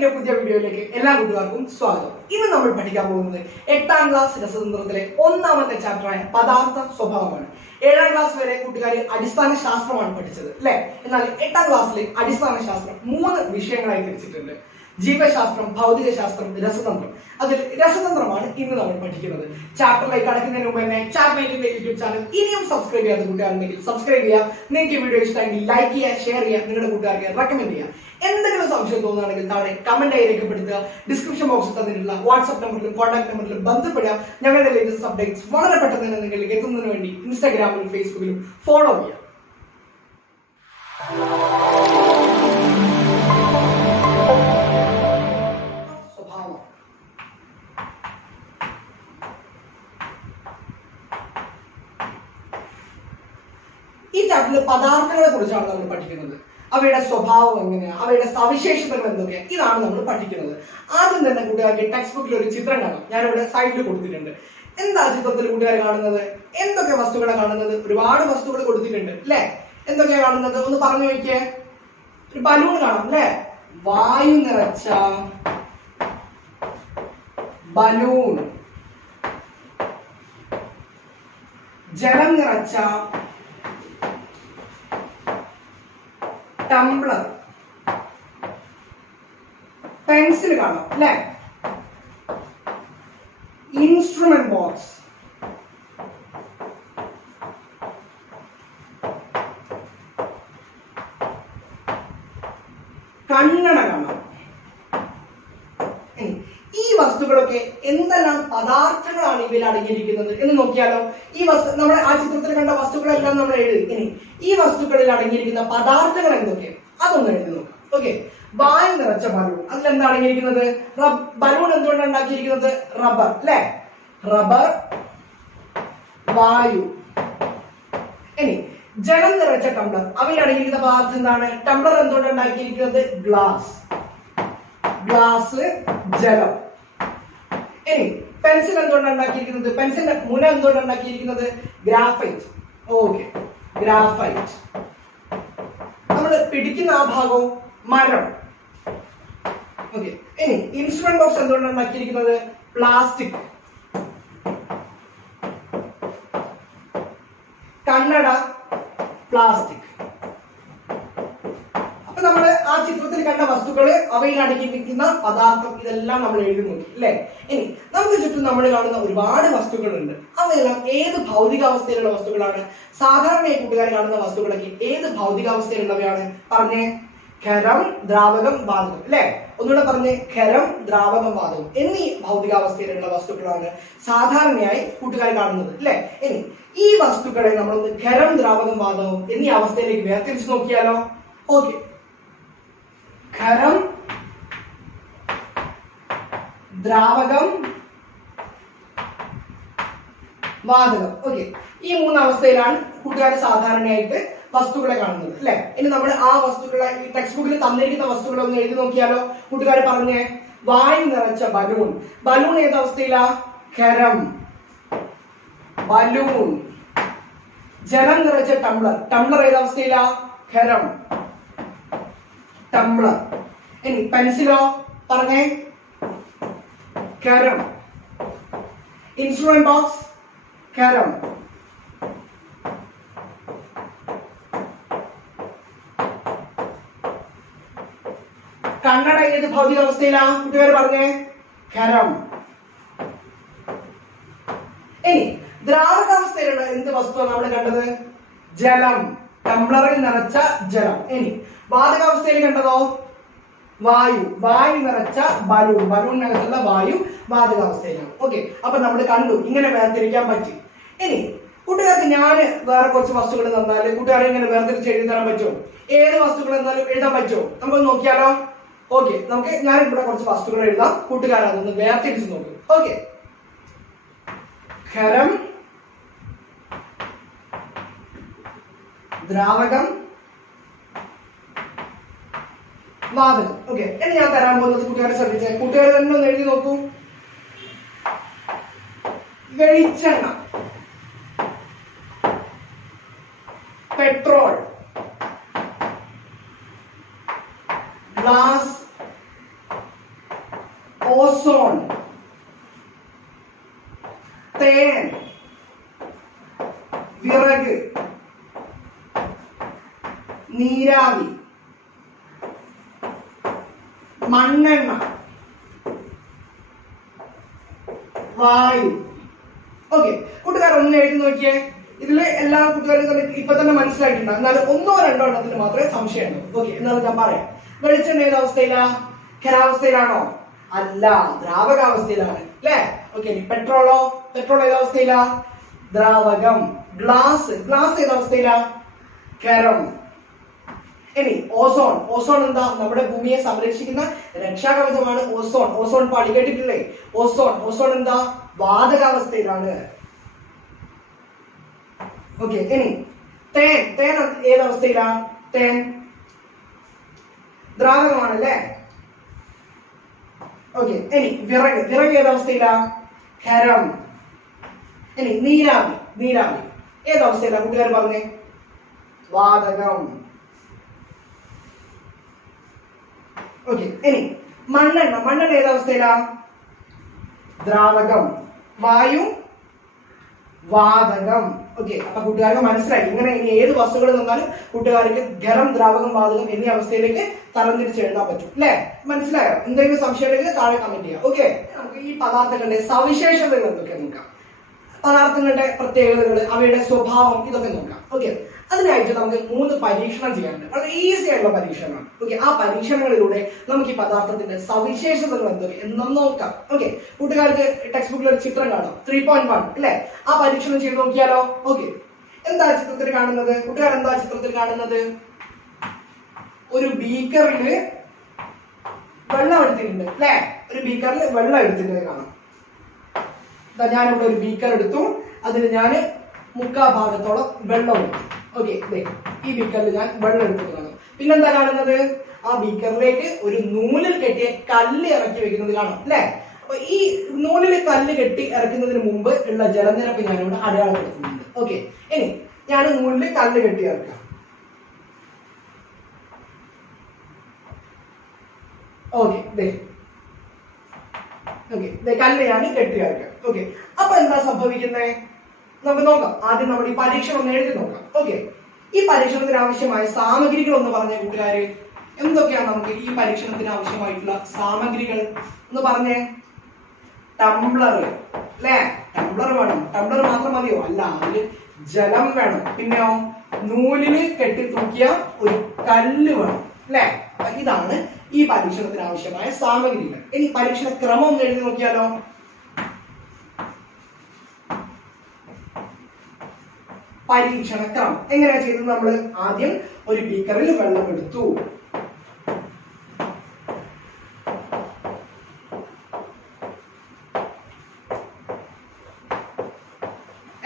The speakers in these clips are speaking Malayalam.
ടെക്കിന്റെ പുതിയ വീഡിയോയിലേക്ക് എല്ലാ കൂട്ടുകാർക്കും സ്വാഗതം. ഇന്ന് നമ്മൾ പഠിക്കാൻ പോകുന്നത് 8ാം ക്ലാസ് രസതന്ത്രത്തിലെ ഒന്നാമത്തെ ചാപ്റ്ററായ പദാർത്ഥ സ്വഭാവമാണ്. 7ാം ക്ലാസ് വരെ കൂട്ടുകാർ അടിസ്ഥാന ശാസ്ത്രമാണ് പഠിച്ചത് അല്ലെ. എന്നാൽ 8ാം ക്ലാസ്സിൽ അടിസ്ഥാന ശാസ്ത്രം 3 വിഷയങ്ങളായി തിരിച്ചിട്ടുണ്ട്. ജീവശാസ്ത്രം, ഭൗതിക ശാസ്ത്രം, രസതന്ത്രം. അതിൽ രസതന്ത്രമാണ് ഇന്ന് നമ്മൾ പഠിക്കുന്നത്. ചാപ്റ്ററിലേക്ക് കടക്കുന്നതിന് മുമ്പ് തന്നെ ചാപ്റ്ററിന്റെ യൂട്യൂബ് ചാനൽ ഇനിയും സബ്സ്ക്രൈബ് ചെയ്യാത്ത കൂട്ടുകാരുണ്ടെങ്കിൽ സബ്സ്ക്രൈബ് ചെയ്യുക. നിങ്ങൾക്ക് ഈ വീഡിയോ ഇഷ്ടമെങ്കിൽ ലൈക്ക് ചെയ്യുക, ഷെയർ ചെയ്യുക, നിങ്ങളുടെ കൂട്ടുകാർക്ക് റെക്കമെൻഡ് ചെയ്യുക. എന്തെങ്കിലും സംശയം തോന്നുകയാണെങ്കിൽ താഴെ കമന്റ് ആയി രേഖപ്പെടുത്തുക. ഡിസ്ക്രിപ്ഷൻ ബോക്സിൽ തന്നിട്ടുള്ള വാട്സ്ആപ്പ് നമ്പറിലും കോൺടാക്ട് നമ്പറിലും ബന്ധപ്പെടുക. ഞങ്ങളുടെ ലേറ്റസ്റ്റ് അപ്ഡേറ്റ്സ് വളരെ പെട്ടെന്ന് തന്നെ നിങ്ങളിലേക്ക് എത്തുന്നതിന് വേണ്ടി ഇൻസ്റ്റാഗ്രാമിലും ഫേസ്ബുക്കിലും ഫോളോ ചെയ്യുക. ഈ ചാപ്റ്ററിൽ പദാർത്ഥങ്ങളെ കുറിച്ചാണ് നമ്മൾ പഠിക്കുന്നത്. അവയുടെ സ്വഭാവം എങ്ങനെയാണ്, അവയുടെ സവിശേഷതകൾ എന്തൊക്കെയാണ്, ഇതാണ് നമ്മൾ പഠിക്കുന്നത്. ആദ്യം തന്നെ കൂട്ടുകാർക്ക് ടെക്സ്റ്റ് ബുക്കിൽ ഒരു ചിത്രം കാണാം. ഞാനിവിടെ സൈഡിൽ കൊടുത്തിട്ടുണ്ട്. എന്താ ചിത്രത്തിൽ കൂട്ടുകാർ കാണുന്നത്? എന്തൊക്കെ വസ്തുക്കളെ കാണുന്നത്? ഒരുപാട് വസ്തുക്കൾ കൊടുത്തിട്ടുണ്ട് അല്ലെ. എന്തൊക്കെയാ കാണുന്നത്? ഒന്ന് പറഞ്ഞു നോക്കിയേ. ഒരു ബലൂൺ കാണാം അല്ലെ. വായു നിറച്ച ബലൂൺ, ജലം നിറച്ച ടംബ്ലർ, പെൻസിൽ കാണാം അല്ലെ, ഇൻസ്ട്രുമെന്റ് ബോക്സ്, കണ്ണട കാണാം. ഈ വസ്തുക്കളൊക്കെ എന്തെല്ലാം പദാർത്ഥങ്ങളാണ് ഇവയിൽ അടങ്ങിയിരിക്കുന്നത് എന്ന് നോക്കിയാലോ. ഈ നമ്മുടെ ആ ചിത്രത്തിൽ കണ്ട വസ്തുക്കളെല്ലാം നമ്മൾ എഴുതി. ഇനി ഈ വസ്തുക്കളിൽ അടങ്ങിയിരിക്കുന്ന പദാർത്ഥങ്ങൾ എന്തൊക്കെയാണ് അതൊന്ന് എഴുതി നോക്കാം. ഓക്കെ. വായു നിറച്ച ബലൂൺ, അതിലെന്താ അടങ്ങിയിരിക്കുന്നത്? ബലൂൺ എന്തുകൊണ്ടാണ് ഉണ്ടാക്കിയിരിക്കുന്നത്? റബ്ബർ അല്ലെ. റബ്ബർ, വായു. ഇനി ജലം നിറച്ച ടംബ്ലർ, അവയിൽ അടങ്ങിയിരിക്കുന്ന പദാർത്ഥം എന്താണ്? ടംബ്ലർ എന്തുകൊണ്ടാണ് ഉണ്ടാക്കിയിരിക്കുന്നത്? ഗ്ലാസ്. ഗ്ലാസ്, ജലം. ഇനി പെൻസിൽ എന്തുകൊണ്ടാണ് ഉണ്ടാക്കിയിരിക്കുന്നത്? പെൻസിലിന്റെ മുന എന്തുകൊണ്ടാണ് ഉണ്ടാക്കിയിരിക്കുന്നത്? ഗ്രാഫൈറ്റ്. Okay, graphite. നമ്മൾ പിടിക്കുന്ന ആ ഭാഗവും മരം. ഓക്കെ. ഇനി ഇൻസ്ട്രുമെന്റ് ബോക്സ് എന്തുകൊണ്ടാണ് ഉണ്ടാക്കിയിരിക്കുന്നത്? പ്ലാസ്റ്റിക്. കണ്ണട, പ്ലാസ്റ്റിക്. അപ്പൊ നമ്മൾ ആ ചിത്രത്തിൽ കണ്ട വസ്തുക്കള്, അവയിൽ അടങ്ങിയിരിക്കുന്ന പദാർത്ഥം, ഇതെല്ലാം നമ്മൾ എഴുതി നോക്കി അല്ലെ. ഇനി നമുക്ക് ചുറ്റും നമ്മൾ കാണുന്ന ഒരുപാട് വസ്തുക്കളുണ്ട്. അവയെല്ലാം ഏത് ഭൗതികാവസ്ഥയിലുള്ള വസ്തുക്കളാണ്? സാധാരണയായി കൂട്ടുകാർ കാണുന്ന വസ്തുക്കളൊക്കെ ഏത് ഭൗതികാവസ്ഥയിലുള്ളവയാണ്? പറഞ്ഞേ. ഖരം, ദ്രാവകം, വാതകം അല്ലെ. ഒന്നുകൂടെ പറഞ്ഞേ. ഖരം, ദ്രാവകം, വാതകം എന്നീ ഭൗതികാവസ്ഥയിലുള്ള വസ്തുക്കളാണ് സാധാരണയായി കൂട്ടുകാർ കാണുന്നത് അല്ലെ. ഇനി ഈ വസ്തുക്കളെ നമ്മളൊന്ന് ഖരം, ദ്രാവകം, വാതകം എന്നീ അവസ്ഥയിലേക്ക് വേർതിരിച്ച് നോക്കിയാലോ. ഓക്കെ. ഖരം, ദ്രാവകം, വാതകം. ഓക്കെ. ഈ 3 അവസ്ഥയിലാണ് കൂട്ടുകാർ സാധാരണയായിട്ട് വസ്തുക്കളെ കാണുന്നത് അല്ലെ. ഇനി നമ്മൾ ആ വസ്തുക്കളെ ഈ ടെക്സ്റ്റ് ബുക്കിൽ തന്നിരിക്കുന്ന വസ്തുക്കളെ ഒന്ന് എഴുതി നോക്കിയാലോ. കൂട്ടുകാർ പറഞ്ഞേ. വായു നിറച്ച ബലൂൺ. ബലൂൺ ഏത് അവസ്ഥയിലാ? ഖരം. ബലൂൺ. ജലം നിറച്ച ടംബ്ലർ. ടംബ്ലർ ഏത് അവസ്ഥയിലാ? ഖരം. ടംബ്ലർ. ഇനി പെൻസിലോ? പറഞ്ഞേ. ഖരം. Instrument box? ഖരം. കണ്ണട ഏത് ഭൗതികാവസ്ഥയിലാ? കൂട്ടുകാർ പറഞ്ഞേ. ഖരം. ഇനി ദ്രാവകാവസ്ഥയിലുള്ള എന്ത് വസ്തുവാണ് നമ്മൾ കണ്ടത്? ജലം. ടംബ്ലറിൽ നിറച്ച ജലം. ഇനി വാതകാവസ്ഥയിൽ കണ്ടതോ? വായു. വായു നിറച്ച ബലൂൺ. ബലൂണിനകത്തുള്ള വായു വാതകാവസ്ഥയിലാണ്. ഓക്കെ. അപ്പൊ നമ്മൾ കണ്ടു, ഇങ്ങനെ വേർതിരിക്കാൻ പറ്റി. ഇനി കൂട്ടുകാർക്ക് ഞാൻ വേറെ കുറച്ച് വസ്തുക്കൾ തന്നാല് കൂട്ടുകാരെ ഇങ്ങനെ വേർതിരിച്ച് എഴുതി തരാൻ പറ്റുമോ? ഏത് വസ്തുക്കൾ എന്നാലും എഴുതാൻ പറ്റുമോ? നമുക്ക് നോക്കിയാലോ. ഓക്കെ. നമുക്ക് ഞാൻ ഇവിടെ കുറച്ച് വസ്തുക്കൾ എഴുതാം. കൂട്ടുകാർ അതൊന്ന് വേർതിരിച്ച് നോക്കും. ഓക്കെ. ഖരം, ദ്രാവകം, വാതകം. ഓക്കെ. ഇനി ഞാൻ തരാൻ പോകുന്നത് കൂട്ടുകാരെ ശ്രദ്ധിച്ചേ. കൂട്ടുകാർ തന്നെ ഒന്ന് എഴുതി നോക്കൂ. വെളിച്ചെണ്ണ, ഓസോൺ, തേൻ, വിറക്, നീരാവി, മണ്ണെണ്ണ, വായു. ഓക്കെ, കൂട്ടുകാർ ഒന്ന് എഴുതി നോക്കിയേ. ഇതില് എല്ലാ കൂട്ടുകാർക്കും ഇപ്പൊ തന്നെ മനസ്സിലായിട്ടുണ്ട്. എന്നാലും ഒന്നോ രണ്ടോ എണ്ണത്തിന് മാത്രമേ സംശയമുള്ളൂ. ഓക്കെ, എന്നാലും ഞാൻ പറയാം. വെളിച്ചെണ്ണ ഏത് അവസ്ഥയിലാ? ഖരാവസ്ഥയിലാണോ? അല്ല, ദ്രാവകാവസ്ഥയിലാണ് അല്ലേ? ഓക്കെ, പെട്രോളോ? പെട്രോൾ ഏത് അവസ്ഥയിലാ? ദ്രാവകം. ഗ്ലാസ് ഏത് അവസ്ഥയിലാ? ഖരം. ഇനി ഓസോൺ. ഓസോൺ എന്താ? നമ്മുടെ ഭൂമിയെ സംരക്ഷിക്കുന്ന രക്ഷാകവചമാണ് ഓസോൺ. ഓസോൺ പാളി കേട്ടിട്ടില്ലേ? ഓസോൺ എന്താ? വാതകാവസ്ഥയിലാണ്. ഓക്കെ, ഇനി തേൻ ഏതവസ്ഥയിലാ? തേൻ ദ്രാവകമാണല്ലേ? ഓക്കെ, ഇനി വിറക് ഏതവസ്ഥയിലാ? ഖരം. ഇനി നീരാവി ഏതവസ്ഥയിലാ? കൂട്ടുകാർ പറഞ്ഞേ. വാതകം. ഓക്കെ, ഇനി മണ്ണെണ്ണ ഏതവസ്ഥയിലാ? ദ്രാവകം. വായു വാതകം. ഓക്കെ, അപ്പൊ കൂട്ടുകാർക്ക് മനസ്സിലായി. ഇങ്ങനെ ഇനി ഏത് വസ്തുക്കൾ തന്നാലും കൂട്ടുകാർക്ക് ഖരം, ദ്രാവകം, വാതകം എന്നീ അവസ്ഥയിലേക്ക് തരംതിരിച്ച് എഴുതാൻ പറ്റും അല്ലെ? മനസ്സിലായോ? എന്തെങ്കിലും സംശയം ഉണ്ടെങ്കിൽ താഴെ കമന്റ് ചെയ്യാം. ഓക്കെ, നമുക്ക് ഈ പദാർത്ഥങ്ങളുടെ സവിശേഷതകൾ എന്തൊക്കെ നോക്കാം. പദാർത്ഥങ്ങളുടെ പ്രത്യേകതകൾ, അവയുടെ സ്വഭാവം, ഇതൊക്കെ നോക്കാം. ഓക്കെ, അതിനായിട്ട് നമുക്ക് 3 പരീക്ഷണം ചെയ്യാനുണ്ട്. വളരെ ഈസി ആയിട്ടുള്ള പരീക്ഷണമാണ്. ഓക്കെ, ആ പരീക്ഷണങ്ങളിലൂടെ നമുക്ക് ഈ പദാർത്ഥത്തിന്റെ സവിശേഷതകൾ എന്തൊക്കെ എന്ന് നോക്കാം. ഓക്കെ, കൂട്ടുകാർക്ക് ടെക്സ്റ്റ് ബുക്കിൽ ഒരു ചിത്രം കാണാം, 3.1 അല്ലെ? ആ പരീക്ഷണം ചെയ്ത് നോക്കിയാലോ? ഓക്കെ, എന്താ ചിത്രത്തിൽ കാണുന്നത്? കൂട്ടുകാർ എന്താ ചിത്രത്തിൽ കാണുന്നത്? ഒരു ബീക്കറില് വെള്ളം എടുത്തിട്ടുണ്ട് അല്ലെ? ഒരു ബീക്കറിൽ വെള്ളം എടുത്തിട്ടുണ്ട് കാണാം. ഞാനിവിടെ ഒരു ബീക്കർ എടുത്തു, അതിൽ ഞാൻ 3/4 ഭാഗത്തോളം വെള്ളം എടുത്തു. ഓക്കെ, ഈ ബീക്കറിൽ ഞാൻ വെള്ളം എടുത്തിട്ട് കാണാം. പിന്നെന്താ കാണുന്നത്? ആ ബീക്കറിലേക്ക് ഒരു നൂലിൽ കെട്ടിയ കല്ല് ഇറക്കി വെക്കുന്നത് കാണാം അല്ലെ? അപ്പൊ ഈ നൂലിൽ കല്ല് കെട്ടി ഇറക്കുന്നതിന് മുമ്പ് ഉള്ള ജലനിരപ്പ് ഞാനിവിടെ അടയാളപ്പെടുത്തുന്നുണ്ട്. ഓക്കെ, ഇനി ഞാൻ നൂലിൽ കല്ല് കെട്ടി ഇറക്കാം. ഓക്കെ, കല്ല് ഞാൻ കെട്ടി ഇറക്കാം. ഓക്കെ, അപ്പൊ എന്താ സംഭവിക്കുന്നത്? നമുക്ക് നോക്കാം. ആദ്യം നമ്മൾ ഈ പരീക്ഷണം ഒന്ന് എഴുതി നോക്കാം. ഓക്കെ, ഈ പരീക്ഷണത്തിന് ആവശ്യമായ സാമഗ്രികൾ ഒന്ന് പറഞ്ഞ കൂട്ടുകാര്. എന്തൊക്കെയാണ് നമുക്ക് ഈ പരീക്ഷണത്തിന് ആവശ്യമായിട്ടുള്ള സാമഗ്രികൾ എന്ന് പറഞ്ഞേ? ടംബ്ലർ അല്ലെ? ടംബ്ലർ വേണം. ടംബ്ലർ മാത്രം മതിയോ? അല്ല, അതില് ജലം വേണം. പിന്നെയോ നൂലില് കെട്ടി തൂക്കിയ ഒരു കല്ല് വേണം അല്ലെ? ഇതാണ് ഈ പരീക്ഷണത്തിന് ആവശ്യമായ സാമഗ്രികൾ. ഇനി പരീക്ഷണ ക്രമം ഒന്ന് എഴുതി നോക്കിയാലോ? പരീക്ഷണക്രമം എങ്ങനെയാ ചെയ്തത്? നമ്മൾ ആദ്യം ഒരു ബീക്കറിൽ വെള്ളം എടുത്തു.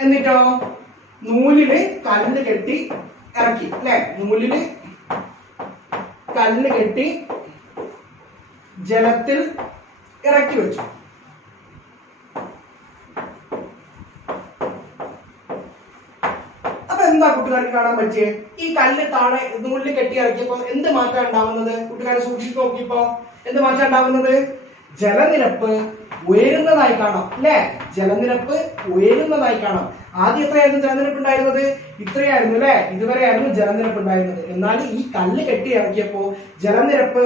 എന്നിട്ടോ നൂലില് കല്ല് കെട്ടി ഇറക്കി അല്ലെ? നൂലില് കല്ല് കെട്ടി ജലത്തിൽ ഇറക്കി വെച്ചു. എന്താ കൂട്ടുകാർക്ക് കാണാൻ പറ്റിയേ? ഈ കല്ല് താഴെ നൂലിൽ കെട്ടി ഇറക്കിയപ്പോ എന്ത് മാറ്റം ഉണ്ടാവുന്നത്? കൂട്ടുകാരെ സൂക്ഷിച്ചു നോക്കിയപ്പോ എന്ത് മാറ്റം ഉണ്ടാവുന്നത്? ജലനിരപ്പ് ഉയരുന്നതായി കാണാം അല്ലെ? ജലനിരപ്പ് ഉയരുന്നതായി കാണാം. ആദ്യം എത്രയായിരുന്നു ജലനിരപ്പ് ഉണ്ടായിരുന്നത്? ഇത്രയായിരുന്നു അല്ലെ? ഇതുവരെ ആയിരുന്നു ജലനിരപ്പ് ഉണ്ടായിരുന്നത്. എന്നാൽ ഈ കല്ല് കെട്ടി ഇറക്കിയപ്പോ ജലനിരപ്പ്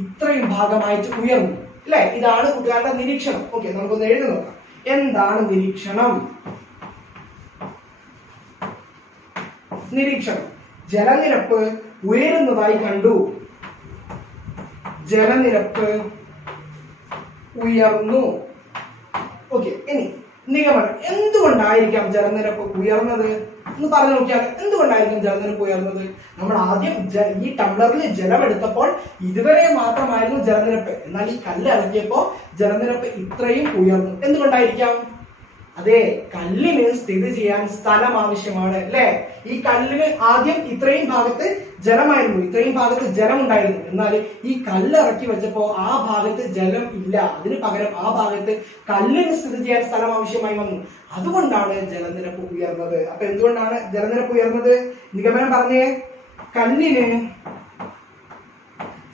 ഇത്രയും ഭാഗമായിട്ട് ഉയർന്നു അല്ലെ? ഇതാണ് കൂട്ടുകാരുടെ നിരീക്ഷണം. ഓക്കെ, നമുക്കൊന്ന് എഴുതി നോക്കാം. എന്താണ് നിരീക്ഷണം? നിരീക്ഷണം: ജലനിരപ്പ് ഉയരുന്നതായി കണ്ടു. ജലനിരപ്പ് ഉയർന്നു. ഓക്കെ, ഇനി നിഗമനം. എന്തുകൊണ്ടായിരിക്കാം ജലനിരപ്പ് ഉയർന്നത് എന്ന് പറഞ്ഞു നോക്കിയാൽ എന്തുകൊണ്ടായിരിക്കും ജലനിരപ്പ് ഉയർന്നത്? നമ്മൾ ആദ്യം ഈ ടംബ്ലറിൽ ജലം എടുത്തപ്പോൾ ഇതുവരെ മാത്രമായിരുന്നു ജലനിരപ്പ്. എന്നാൽ ഈ കല്ല് ഇറക്കിയപ്പോ ജലനിരപ്പ് ഇത്രയും ഉയർന്നു. എന്തുകൊണ്ടായിരിക്കാം? അതെ, കല്ലിന് സ്ഥിതി ചെയ്യാൻ സ്ഥലം ആവശ്യമാണ് അല്ലെ? ഈ കല്ലിന് ആദ്യം ഇത്രയും ഭാഗത്ത് ജലമായിരുന്നു, ഇത്രയും ഭാഗത്ത് ജലം ഉണ്ടായിരുന്നു. എന്നാൽ ഈ കല്ല് ഇറക്കി വെച്ചപ്പോ ആ ഭാഗത്ത് ജലം ഇല്ല. അതിന് പകരം ആ ഭാഗത്ത് കല്ലിന് സ്ഥിതി ചെയ്യാൻ സ്ഥലം ആവശ്യമായി വന്നു. അതുകൊണ്ടാണ് ജലനിരപ്പ് ഉയർന്നത്. അപ്പൊ എന്തുകൊണ്ടാണ് ജലനിരപ്പ് ഉയർന്നത്? നിഗമനം പറഞ്ഞേ. കല്ലിന്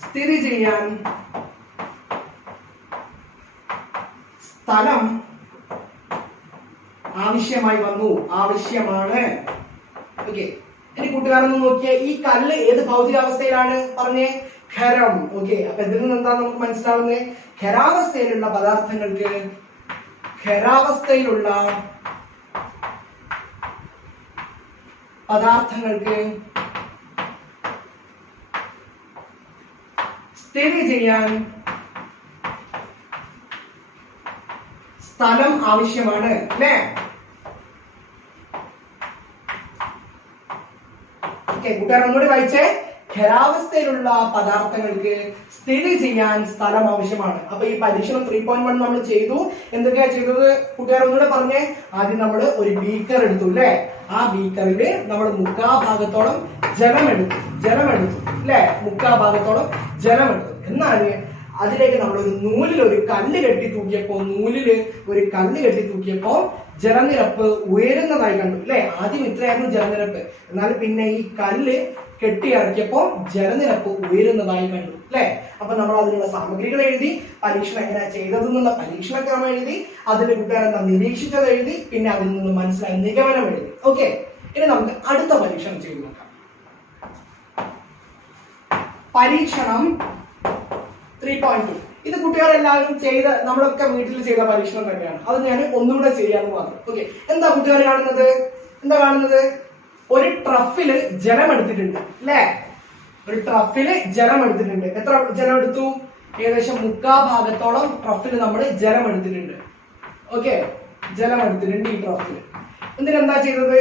സ്ഥിതി ചെയ്യാൻ സ്ഥലം ആവശ്യമായി വന്നു, ആവശ്യമാണ്. ഓക്കെ, ഇനി കൂട്ടുകാരൊന്ന് നോക്കിയേ, ഈ കല്ല് ഏത് ഭൗതികാവസ്ഥയിലാണ് പറഞ്ഞേ? ഖരം. ഓക്കെ, അപ്പൊ ഇതിൽ നിന്ന് എന്താ നമുക്ക് മനസ്സിലാവുന്നത്? ഖരാവസ്ഥയിലുള്ള പദാർത്ഥങ്ങൾക്ക് സ്ഥിതി ചെയ്യാൻ സ്ഥലം ആവശ്യമാണ്, അല്ലേ? ഓക്കെ, കൂട്ടുകാർ ഒന്നുകൂടി വായിച്ചേ. ഖരാവസ്ഥയിലുള്ള പദാർത്ഥങ്ങൾക്ക് സ്ഥിതി ചെയ്യാൻ സ്ഥലം ആവശ്യമാണ്. അപ്പൊ ഈ പരീക്ഷണം 3.1 നമ്മൾ ചെയ്തു. എന്തൊക്കെയാ ചെയ്തത് കൂട്ടുകാർ ഒന്നുകൂടെ പറഞ്ഞേ. ആദ്യം നമ്മൾ ഒരു ബീക്കർ എടുത്തു, അല്ലെ? ആ ബീക്കറില് നമ്മൾ മുക്കാഭാഗത്തോളം ജലമെടുത്തു, അല്ലെ? മുക്കാഭാഗത്തോളം ജലമെടുത്തു. എന്നാല് അതിലേക്ക് നമ്മൾ ഒരു നൂലിൽ ഒരു കല്ല് കെട്ടി തൂക്കിയപ്പോ ജലനിരപ്പ് ഉയരുന്നതായി കണ്ടു, അല്ലെ? ആദ്യം ഇത്രയായിരുന്നു ജലനിരപ്പ്, എന്നാൽ പിന്നെ ഈ കല്ല് കെട്ടിയിറക്കിയപ്പോ ജലനിരപ്പ് ഉയരുന്നതായി കണ്ടു, അല്ലെ? അപ്പൊ നമ്മൾ അതിനുള്ള സാമഗ്രികൾ എഴുതി, പരീക്ഷണം എങ്ങനെയാ ചെയ്തതെന്നുള്ള പരീക്ഷണക്രമം എഴുതി, അതിൽ കൂട്ടുകാരെന്താ നിരീക്ഷിച്ചത് എഴുതി, പിന്നെ അതിൽ നിന്ന് മനസ്സിലായ നിഗമനം എഴുതി. ഓക്കെ, ഇനി നമുക്ക് അടുത്ത പരീക്ഷണം ചെയ്തു നോക്കാം. പരീക്ഷണം 3.2. ഇത് കൂട്ടുകാരെല്ലാവരും ചെയ്ത, നമ്മളൊക്കെ വീട്ടിൽ ചെയ്ത പരീക്ഷണം തന്നെയാണ്. അത് ഞാൻ ഒന്നുകൂടെ ചെയ്യാന്ന് പറഞ്ഞു. ഓക്കെ, എന്താ കൂട്ടുകാർ കാണുന്നത്? ഒരു ട്രഫില് ജലം എടുത്തിട്ടുണ്ട്, അല്ലെ? ഒരു ട്രഫില് ജലം എടുത്തിട്ടുണ്ട്. എത്ര ജലം എടുത്തു? ഏകദേശം മുക്കാഭാഗത്തോളം ട്രഫില് നമ്മൾ ജലം എടുത്തിട്ടുണ്ട്. ഓക്കെ, ജലം എടുത്തിട്ടുണ്ട് ഈ ട്രഫില്. എന്നിട്ടെന്താ ചെയ്തത്?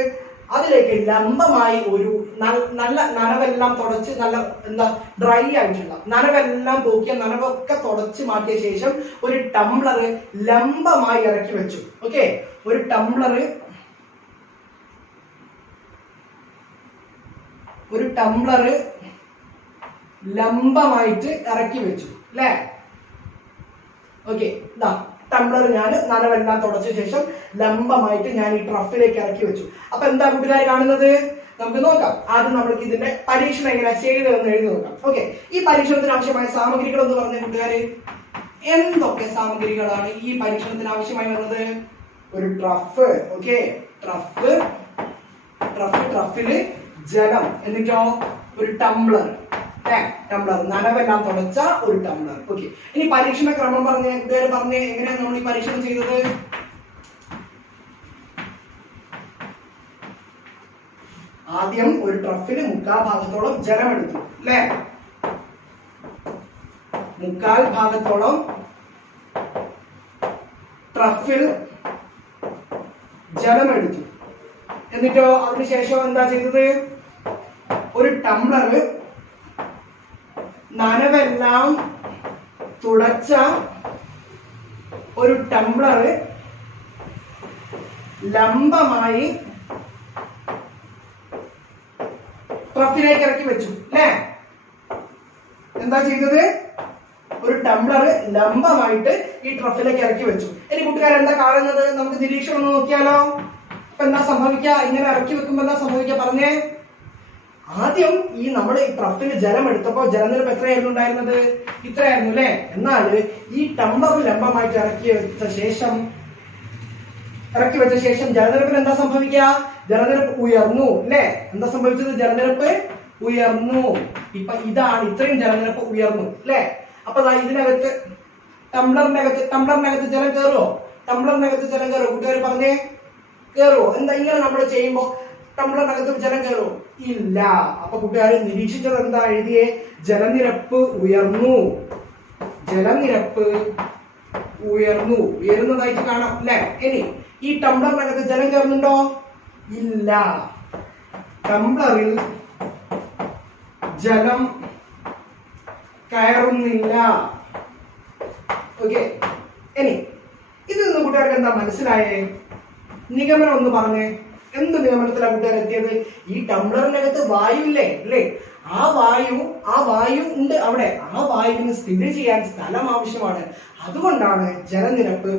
അതിലേക്ക് ലംബമായി ഒരു നല്ല നനവെല്ലാം തുടച്ച്, നല്ല ഡ്രൈ ആയിട്ടുള്ള നനവെല്ലാം പോക്കിയ നനവൊക്കെ തുടച്ച് മാറ്റിയ ശേഷം ഒരു ടംബ്ലർ ലംബമായി ഇറക്കി വെച്ചു. ഓക്കെ, ഒരു ടംബ്ലർ ലംബമായിട്ട് ഇറക്കി വെച്ചു, അല്ലെ? ഓക്കെ, ഇതാ ടംബ്ലർ ഞാൻ നനവെല്ലാം തുടച്ച ശേഷം ലംബമായിട്ട് ഞാൻ ഈ ട്രഫിലേക്ക് ഇറക്കി വെച്ചു. അപ്പൊ എന്താ കൂട്ടുകാർ കാണുന്നത്? നമുക്ക് നോക്കാം. ആദ്യം നമ്മൾക്ക് ഇതിന്റെ പരീക്ഷണം എങ്ങനെയാ ചെയ്തതെന്ന് എഴുതി നോക്കാം. ഓക്കെ, ഈ പരീക്ഷണത്തിന് ആവശ്യമായ സാമഗ്രികൾ എന്ന് പറഞ്ഞ കൂട്ടുകാര്, എന്തൊക്കെ സാമഗ്രികളാണ് ഈ പരീക്ഷണത്തിന് ആവശ്യമായി വന്നത്? ഒരു ട്രഫ്. ഓക്കെ, ട്രഫില് ജലം, എന്നിട്ടോ ഒരു ടംബ്ലർ, നനവെല്ലാം തുടച്ച ഒരു ടംബ്ലർ. ഓക്കെ, ഇനി പരീക്ഷണ ക്രമം പറഞ്ഞേ എങ്ങനെയാണ് നമ്മൾ ഈ പരീക്ഷണം ചെയ്തത്? ആദ്യം ഒരു ട്രഫില് മുക്കാഭാഗത്തോളം ജലം എടുത്തു, അല്ലെ? മുക്കാൽ ഭാഗത്തോളം ട്രഫിൽ ജലം എടുത്തു. എന്നിട്ടോ അതിനുശേഷം എന്താ ചെയ്തത്? ഒരു ടംബ്ലർ നനവെല്ലാം തുടച്ച ഒരു ടംബ്ലർ ലംബമായി ട്രഫിലേക്ക് ഇറക്കി വെച്ചു, അല്ലേ? എന്താ ചെയ്തത്? ഒരു ടംബ്ലർ ലംബമായിട്ട് ഈ ട്രഫിലേക്ക് ഇറക്കി വെച്ചു. ഇനി കൂട്ടുകാർ എന്താ കാണുന്നത്? നമുക്ക് നിരീക്ഷണം ഒന്ന് നോക്കിയാലോ. അപ്പൊ എന്താ സംഭവിക്കുക? ഇങ്ങനെ ഇറക്കി വെക്കുമ്പോ എന്താ സംഭവിക്കുക പറഞ്ഞേ? ആദ്യം ഈ നമ്മുടെ ഈ ട്രഫിൽ ജലം എടുത്തപ്പോ ജലനിരപ്പ് എത്രയായിരുന്നു ഉണ്ടായിരുന്നത്? ഇത്രയായിരുന്നു, അല്ലെ? എന്നാൽ ഈ ടംബ്ലർ ലംബമായിട്ട് ഇറക്കി വെച്ച ശേഷം ജലനിരപ്പിൽ എന്താ സംഭവിക്കുക? ജലനിരപ്പ് ഉയർന്നു, അല്ലെ? എന്താ സംഭവിച്ചത്? ജലനിരപ്പ് ഉയർന്നു. ഇപ്പൊ ഇതാണ്, ഇത്രയും ജലനിരപ്പ് ഉയർന്നു, അല്ലെ? അപ്പൊ ഇതിനകത്ത് ടംബ്ലറിനകത്ത് ജലം കയറുമോ? ടംബ്ലറിനകത്ത് ജലം കയറുമോ? കൂട്ടുകാർ പറഞ്ഞേ, കയറുമോ? എന്താ ഇങ്ങനെ നമ്മൾ ചെയ്യുമ്പോ ടംബ്ലറിനകത്ത് ജലം കയറുമോ? ഇല്ല. അപ്പൊ കൂട്ടുകാർ നിരീക്ഷിച്ചത് എന്താ എഴുതിയേ? ജലനിരപ്പ് ഉയർന്നു, ഉയരുന്നതായിട്ട് കാണാം, അല്ലെ? ഇനി ഈ ടംബ്ലറിനകത്ത് ജലം കയറുന്നുണ്ടോ? ഇല്ല. ടംബ്ലറിൽ ജലം കയറുന്നില്ല. ഓക്കെ, ഇനി ഇതിൽ നിന്ന് കൂട്ടുകാർക്ക് എന്താ മനസ്സിലായേ? നിഗമനം ഒന്ന് പറഞ്ഞേ. എന്ത് നിഗമനത്തിലാണ് കൂട്ടുകാർ എത്തിയത്? ഈ ടംബ്ലറിനകത്ത് വായു ഇല്ലേ, അല്ലേ? ആ വായു ഉണ്ട് അവിടെ. ആ വായുവിന് സ്ഥിതി ചെയ്യാൻ സ്ഥലം ആവശ്യമാണ്. അതുകൊണ്ടാണ് ജലനിരപ്പ്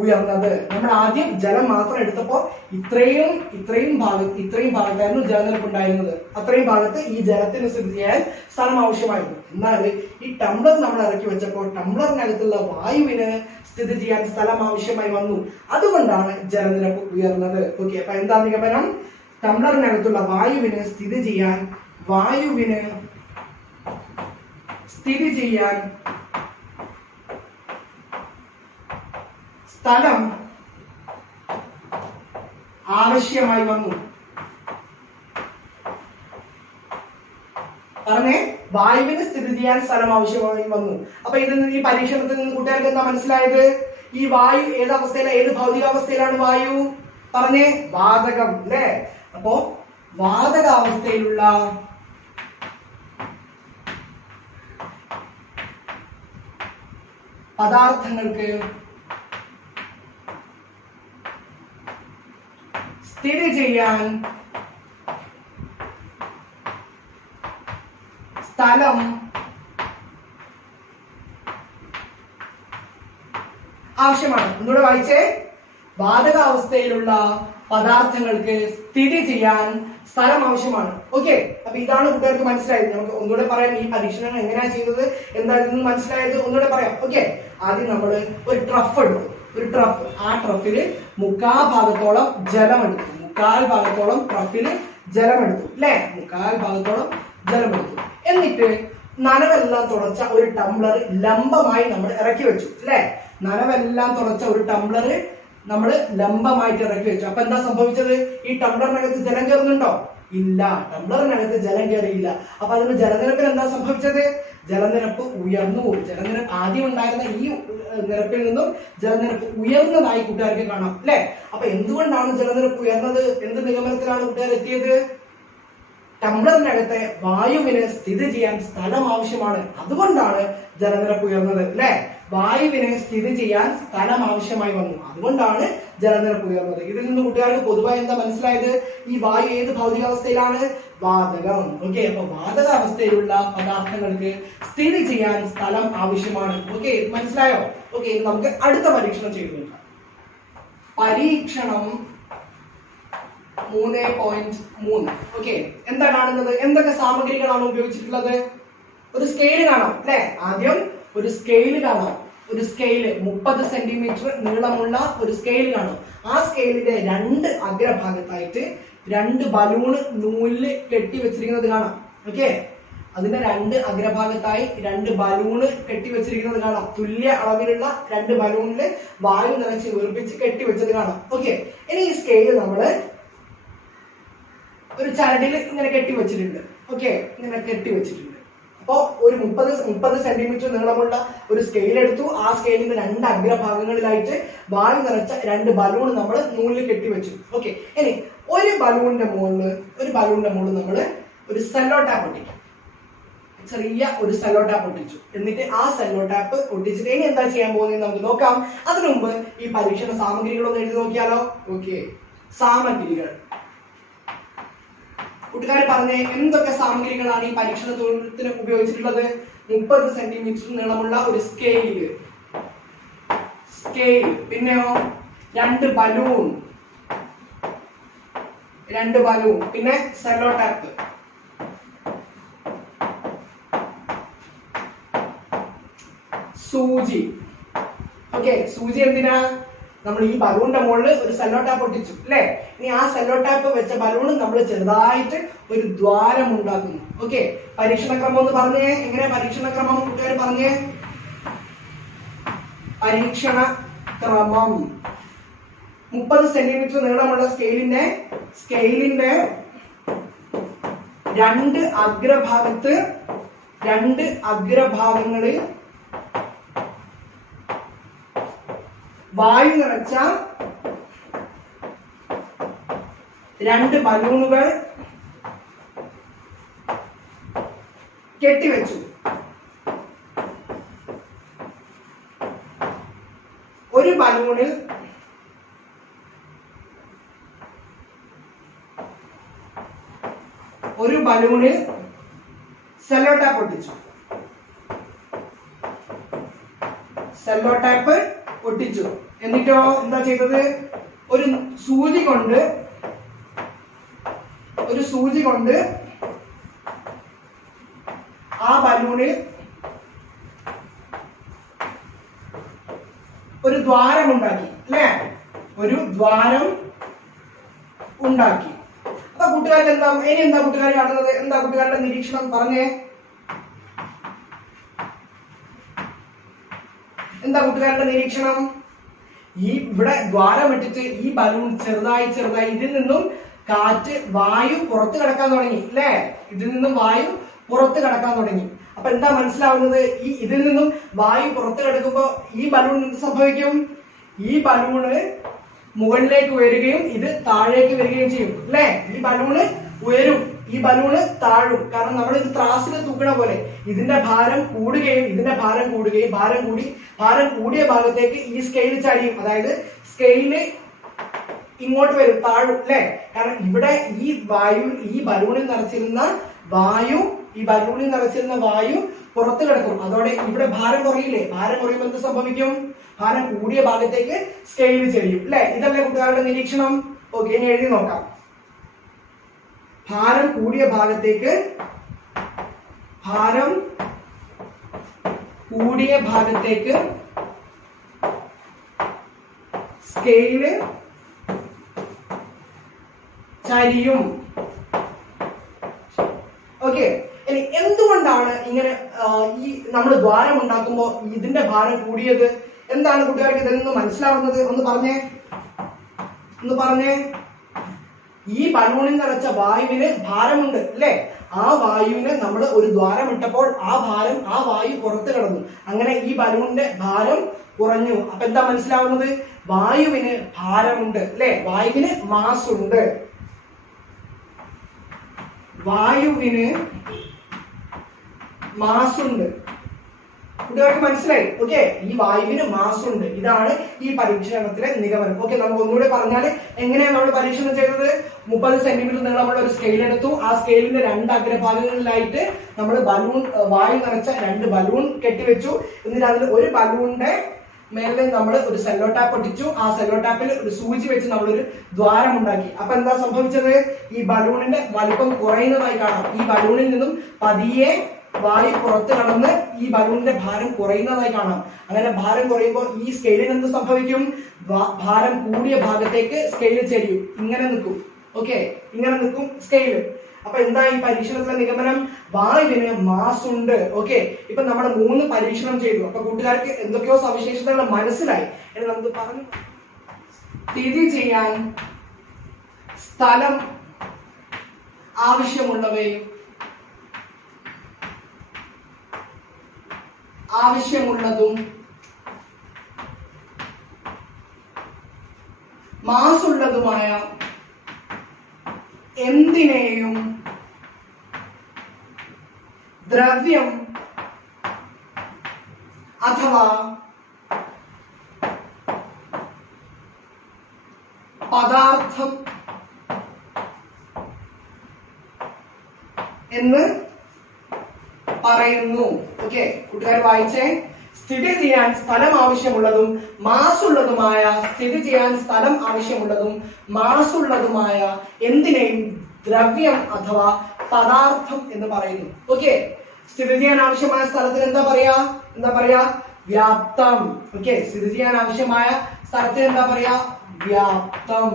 ഉയർന്നത്. നമ്മൾ ആദ്യം ജലം മാത്രം എടുത്തപ്പോൾ ഇത്രയും ഭാഗത്തായിരുന്നു ജലനിരപ്പ് ഉണ്ടായിരുന്നത്. അത്രയും ഭാഗത്ത് ഈ ജലത്തിന് സ്ഥിതി ചെയ്യാൻ സ്ഥലം ആവശ്യമായിരുന്നു. എന്നാൽ ഈ ടംബ്ലർ നമ്മൾ ഇറക്കി വെച്ചപ്പോൾ ടംബ്ലറിനകത്തുള്ള വായുവിന് സ്ഥിതി ചെയ്യാൻ സ്ഥലം ആവശ്യമായി വന്നു. അതുകൊണ്ടാണ് ജലനിരപ്പ് ഉയർന്നത്. ഓക്കെ, അപ്പൊ എന്താ നിഗമനം? ടംബ്ലറിനകത്തുള്ള വായുവിന് സ്ഥിതി ചെയ്യാൻ സ്ഥലം ആവശ്യമായി വന്നു. പറഞ്ഞേ, വായുവിന് സ്ഥിതി ചെയ്യാൻ സ്ഥലം ആവശ്യമായി വന്നു. അപ്പൊ ഈ പരീക്ഷണത്തിൽ നിന്ന് കൂട്ടുകാർക്ക് എന്താ മനസ്സിലായത്? ഈ വായു ഏത് ഭൗതികാവസ്ഥയിലാണ് വായു? പറഞ്ഞേ, വാതകം അല്ലേ? അപ്പോ വാതകാവസ്ഥയിലുള്ള പദാർത്ഥങ്ങൾക്ക് സ്ഥിതി ചെയ്യാൻ സ്ഥലം ആവശ്യമാണ്. ഒന്നുകൂടെ വായിച്ചേ. വാതകാവസ്ഥയിലുള്ള പദാർത്ഥങ്ങൾക്ക് സ്ഥിതി ചെയ്യാൻ സ്ഥലം ആവശ്യമാണ്. ഓക്കെ, അപ്പൊ ഇതാണ് കൂട്ടുകാർക്ക് മനസ്സിലായത്. നമുക്ക് ഒന്നുകൂടെ പറയാം, ഈ പരീക്ഷണങ്ങൾ എങ്ങനെയാ ചെയ്തത്, എന്തായിരുന്നു മനസ്സിലായത് ഒന്നുകൂടെ പറയാം. ഓക്കെ, ആദ്യം നമ്മൾ ഒരു ട്രഫ് എടുത്തു. ആ ട്രഫില് 1/4 ഭാഗത്തോളം ജലം എടുത്തു. 1/4 ഭാഗത്തോളം ട്രഫില് ജലം എടുത്തു അല്ലെ? 1/4 ഭാഗത്തോളം ജലം എടുത്തു. എന്നിട്ട് നനവെല്ലാം തുടച്ച ഒരു ടംബ്ലർ ലംബമായി നമ്മൾ ഇറക്കി വെച്ചു അല്ലെ? നനവെല്ലാം തുടച്ച ഒരു ടംബ്ലർ നമ്മൾ ലംബമായിട്ട് ഇറക്കി വെച്ചു. അപ്പൊ എന്താ സംഭവിച്ചത്? ഈ ടംബ്ലറിനകത്ത് ജലം കയറുന്നുണ്ടോ? ഇല്ല, ടംബ്ലറിനകത്ത് ജലം കയറിയില്ല. അപ്പൊ അതിന് ജലനിരപ്പിന് എന്താ സംഭവിച്ചത്? ജലനിരപ്പ് ഉയർന്നു. ജലനിരപ്പ് ആദ്യം ഉണ്ടായിരുന്ന ഈ നിരപ്പിൽ നിന്നും ജലനിരപ്പ് ഉയർന്നതായി കൂട്ടുകാർക്ക് കാണാം അല്ലെ? അപ്പൊ എന്തുകൊണ്ടാണ് ജലനിരപ്പ് ഉയർന്നത്? എന്ത് നിഗമനത്തിലാണ് കൂട്ടുകാർ എത്തിയത്? ടംബ്ലറിനകത്തെ വായുവിന് സ്ഥിതി ചെയ്യാൻ സ്ഥലം ആവശ്യമാണ്. അതുകൊണ്ടാണ് ജലനിരപ്പ് ഉയർന്നത് അല്ലെ? വായുവിന് സ്ഥിതി ചെയ്യാൻ സ്ഥലം ആവശ്യമായി വന്നു. അതുകൊണ്ടാണ് ജലനിരപ്പ് ഉയർന്നത്. ഇതിൽ നിന്ന് കൂട്ടുകാർക്ക് പൊതുവായി എന്താ മനസ്സിലായത്? ഈ വായു ഏത് ഭൗതികാവസ്ഥയിലാണ്? വാതകം. ഓക്കെ, അപ്പൊ വാതകാവസ്ഥയിലുള്ള പദാർത്ഥങ്ങൾക്ക് സ്ഥിതി ചെയ്യാൻ സ്ഥലം ആവശ്യമാണ്. ഓക്കെ, മനസ്സിലായോ? ഓക്കെ, നമുക്ക് അടുത്ത പരീക്ഷണം ചെയ്തു നോക്കാം. പരീക്ഷണം 3.3. ഓക്കെ, എന്താ കാണുന്നത്? എന്തൊക്കെ സാമഗ്രികളാണ് ഉപയോഗിച്ചിട്ടുള്ളത്? ഒരു സ്കെയിൽ കാണാം അല്ലെ? ആദ്യം ഒരു സ്കെയിൽ കാണാം. ഒരു സ്കെയില് 30 സെന്റിമീറ്റർ നീളമുള്ള ഒരു സ്കെയിൽ കാണാം. ആ സ്കെയിലിന്റെ 2 അഗ്രഭാഗത്തായിട്ട് 2 ബലൂണ് നൂലില് കെട്ടി വെച്ചിരിക്കുന്നത് കാണാം. ഓക്കെ, അതിന്റെ 2 അഗ്രഭാഗത്തായി 2 ബലൂണ് കെട്ടി വെച്ചിരിക്കുന്നത് കാണാം. തുല്യ അളവിലുള്ള 2 ബലൂണില് വായു നിറച്ച് വീർപ്പിച്ച് കെട്ടി വെച്ചത് കാണാം. ഓക്കെ, ഇനി ഈ സ്കെയിൽ നമ്മള് ഒരു ചരടിൽ ഇങ്ങനെ കെട്ടി വെച്ചിട്ടുണ്ട്. ഓക്കെ, ഇങ്ങനെ കെട്ടി വെച്ചിട്ടുണ്ട്. അപ്പോ ഒരു 30 സെന്റിമീറ്റർ നീളമുള്ള ഒരു സ്കെയിൽ എടുത്തു. ആ സ്കെയിലിന്റെ 2 അഗ്രഭാഗങ്ങളിലായിട്ട് വായു നിറച്ച 2 ബലൂൺ നമ്മൾ നൂലിൽ കെട്ടി വെച്ചു. ഓക്കെ, ഇനി ഒരു ബലൂണിന്റെ മുകളിൽ നമ്മൾ ഒരു സെല്ലോ ടാപ്പ് ഒട്ടിക്കും. ചെറിയ ഒരു സെല്ലോ ടാപ്പ് ഒട്ടിച്ചു. എന്നിട്ട് ആ സെല്ലോ ടാപ്പ് ഒട്ടിച്ചിട്ട് ഇനി എന്താ ചെയ്യാൻ പോകുന്നത് നമുക്ക് നോക്കാം. അതിനു മുമ്പ് ഈ പരീക്ഷണ സാമഗ്രികളൊന്ന് എഴുതി നോക്കിയാലോ? ഓക്കെ, സാമഗ്രികൾ കൂട്ടുകാർ പറഞ്ഞേ, എന്തൊക്കെ സാമഗ്രികളാണ് ഈ പരീക്ഷണത്തിന് ഉപയോഗിച്ചിട്ടുള്ളത്? 30 സെന്റിമീറ്റർ നീളമുള്ള ഒരു സ്കെയിൽ, പിന്നെയോ 2 ബലൂൺ, പിന്നെ സെല്ലോ ടാപ്പ്, സൂചി. ഓക്കെ, സൂചി എന്തിനാ? നമ്മൾ ഈ ബലൂണിന്റെ മുകളിൽ ഒരു സെല്ലോ ടാപ്പ് ഒട്ടിച്ചു അല്ലെ? ഇനി ആ സെല്ലോ ടാപ്പ് വെച്ച ബലൂൺ നമ്മൾ ചെറുതായിട്ട് ഒരു ദ്വാരം ഉണ്ടാക്കുന്നു. ഓക്കെ, പരീക്ഷണക്രമം ഒന്ന് പറഞ്ഞേ. എങ്ങനെയാ പരീക്ഷണക്രമം കൂട്ടുകാർ പറഞ്ഞേ? പരീക്ഷണക്രമം 30 സെന്റിമീറ്റർ നീളമുള്ള സ്കെയിലിന്റെ 2 അഗ്രഭാഗങ്ങളിൽ വായു നിറച്ച 2 ബലൂണുകൾ കെട്ടിവെച്ചു. ഒരു ബലൂണിൽ സെല്ലോ ടാപ്പ് ഒട്ടിച്ചു. സെല്ലോ ടാപ്പ് ഒട്ടിച്ചു. എന്നിട്ടോ എന്താ ചെയ്തത്? ഒരു സൂചി കൊണ്ട് ആ ബലൂണിൽ ഒരു ദ്വാരം ഉണ്ടാക്കി, അല്ലേ? ഒരു ദ്വാരം ഉണ്ടാക്കി. അപ്പൊ കൂട്ടുകാർക്ക് എന്താ കൂട്ടുകാർ കാണുന്നത്? എന്താ കൂട്ടുകാരുടെ നിരീക്ഷണം? പറഞ്ഞേ, എന്താ കൂട്ടുകാരുടെ നിരീക്ഷണം? ഇവിടെ ദ്വാരം ഇട്ടിട്ട് ഈ ബലൂൺ ചെറുതായി ഇതിൽ നിന്നും വായു പുറത്തു കടക്കാൻ തുടങ്ങി, അല്ലേ? ഇതിൽ നിന്നും വായു പുറത്ത് കടക്കാൻ തുടങ്ങി. അപ്പൊ എന്താ മനസ്സിലാവുന്നത്? ഇതിൽ നിന്നും വായു പുറത്ത് കിടക്കുമ്പോ ഈ ബലൂൺ എന്ത് സംഭവിക്കും? ഈ ബലൂണ് മുകളിലേക്ക് ഉയരുകയും ഇത് താഴേക്ക് വരികയും ചെയ്യും, അല്ലേ? ഈ ബലൂണ് ഉയരും, ഈ ബലൂണ് താഴും. കാരണം നമ്മൾ ഇത് ത്രാസിൽ തൂക്കണ പോലെ ഇതിന്റെ ഭാരം കൂടുകയും ഭാരം കൂടിയ ഭാഗത്തേക്ക് ഈ സ്കെയിൽ ചരിയും. അതായത് സ്കെയില് ഇങ്ങോട്ട് വരും, താഴും, അല്ലെ? കാരണം ഇവിടെ ഈ ബലൂണിൽ നിറച്ചിരുന്ന വായു പുറത്ത് കിടക്കും. അതോടെ ഇവിടെ ഭാരം കുറയില്ലേ? ഭാരം കുറയുമ്പോൾ എന്ത് സംഭവിക്കും? ഭാരം കൂടിയ ഭാഗത്തേക്ക് സ്കെയിൽ ചെയ്യും, അല്ലെ? ഇതല്ലേ കൂട്ടുകാരുടെ നിരീക്ഷണം? ഓക്കെ, ഇനി എഴുതി നോക്കാം. ഭാരം കൂടിയ ഭാഗത്തേക്ക് സ്കെയില് ചരിയും. ഓക്കെ, ഇനി എന്തുകൊണ്ടാണ് ഇങ്ങനെ നമ്മൾ ദ്വാരം ഉണ്ടാക്കുമ്പോൾ ഇതിന്റെ ഭാരം കൂടിയത്? എന്താണ് കൂട്ടുകാർക്ക് ഇതിൽ നിന്ന് മനസ്സിലാവുന്നത്? ഒന്ന് പറഞ്ഞേ. ഈ ബലൂണിൽ നിറച്ച വായുവിന് ഭാരമുണ്ട്, അല്ലെ? ആ വായുവിന് നമ്മൾ ഒരു ദ്വാരം ഇട്ടപ്പോൾ ആ വായു പുറത്ത് കിടന്നു. അങ്ങനെ ഈ ബലൂണിന്റെ ഭാരം കുറഞ്ഞു. അപ്പൊ എന്താ മനസ്സിലാവുന്നത്? വായുവിന് ഭാരമുണ്ട്, അല്ലെ? വായുവിന് മാസ് ഉണ്ട്. കൂട്ടുകാർക്ക് മനസ്സിലായി? ഓക്കെ, ഈ വായുവിന് മാസ് ഉണ്ട്. ഇതാണ് ഈ പരീക്ഷണത്തിലെ നിഗമനം. ഓക്കെ, നമുക്ക് ഒന്നുകൂടെ പറഞ്ഞാല് എങ്ങനെയാണ് നമ്മൾ പരീക്ഷണം ചെയ്തത്? 30 സെന്റിമീറ്റർ നീളമുള്ള ഒരു സ്കെയിൽ എടുത്തു. ആ സ്കെയിലിന്റെ 2 അഗ്രഭാഗങ്ങളിലായിട്ട് നമ്മൾ വായു നിറച്ച 2 ബലൂൺ കെട്ടിവെച്ചു. എന്നിട്ട് അതിൽ ഒരു ബലൂണിന്റെ മേലെ നമ്മൾ ഒരു സെല്ലോ ടാപ്പ് ഒട്ടിച്ചു. ആ സെല്ലോ ടാപ്പിൽ ഒരു സൂചി വെച്ച് നമ്മളൊരു ദ്വാരം ഉണ്ടാക്കി. അപ്പൊ എന്താ സംഭവിച്ചത്? ഈ ബലൂണിന്റെ വലിപ്പം കുറയുന്നതായി കാണാം. ഈ ബലൂണിൽ നിന്നും പതിയെ വായു പുറത്ത് കടന്ന് ഈ ബലൂണിന്റെ ഭാരം കുറയുന്നതായി കാണാം. അങ്ങനെ ഭാരം കുറയുമ്പോൾ ഈ സ്കെയിലിന് എന്ത് സംഭവിക്കും? ഭാരം കൂടിയ ഭാഗത്തേക്ക് സ്കെയിൽ ചരിയും. ഇങ്ങനെ നിൽക്കും. ഓക്കെ, ഇങ്ങനെ നിൽക്കും സ്കെയില്. അപ്പൊ എന്താ ഈ പരീക്ഷണത്തിലെ നിഗമനം? വായുവിന് മാസ് ഉണ്ട്. ഓക്കെ, ഇപ്പൊ നമ്മൾ 3 പരീക്ഷണം ചെയ്തു. അപ്പൊ കൂട്ടുകാർക്ക് എന്തൊക്കെയോ സവിശേഷതകൾ മനസ്സിലായി. ഇനി നമുക്ക് പറഞ്ഞു. സ്ഥിതി ചെയ്യാൻ സ്ഥലം ആവശ്യമുള്ളതും മാസുള്ളതുമായ എന്തിനേയും ദ്രവ്യം അഥവാ പദാർത്ഥം എന്ന് പറയുന്നു. ഓക്കെ, കൂട്ടുകാർ വായിച്ചേ. സ്ഥിതി ചെയ്യാൻ സ്ഥലം ആവശ്യമുള്ളതും മാസുള്ളതുമായ എന്തിനേയും ദ്രവ്യം അഥവാ പദാർത്ഥം എന്ന് പറയുന്നു. ഓക്കെ, സ്ഥിതി ചെയ്യാൻ ആവശ്യമായ സ്ഥലത്തിന് എന്താ പറയാ? വ്യാപ്തം. ഓക്കെ, സ്ഥിതി ചെയ്യാൻ ആവശ്യമായ സ്ഥലത്തിന് എന്താ പറയാ? വ്യാപ്തം.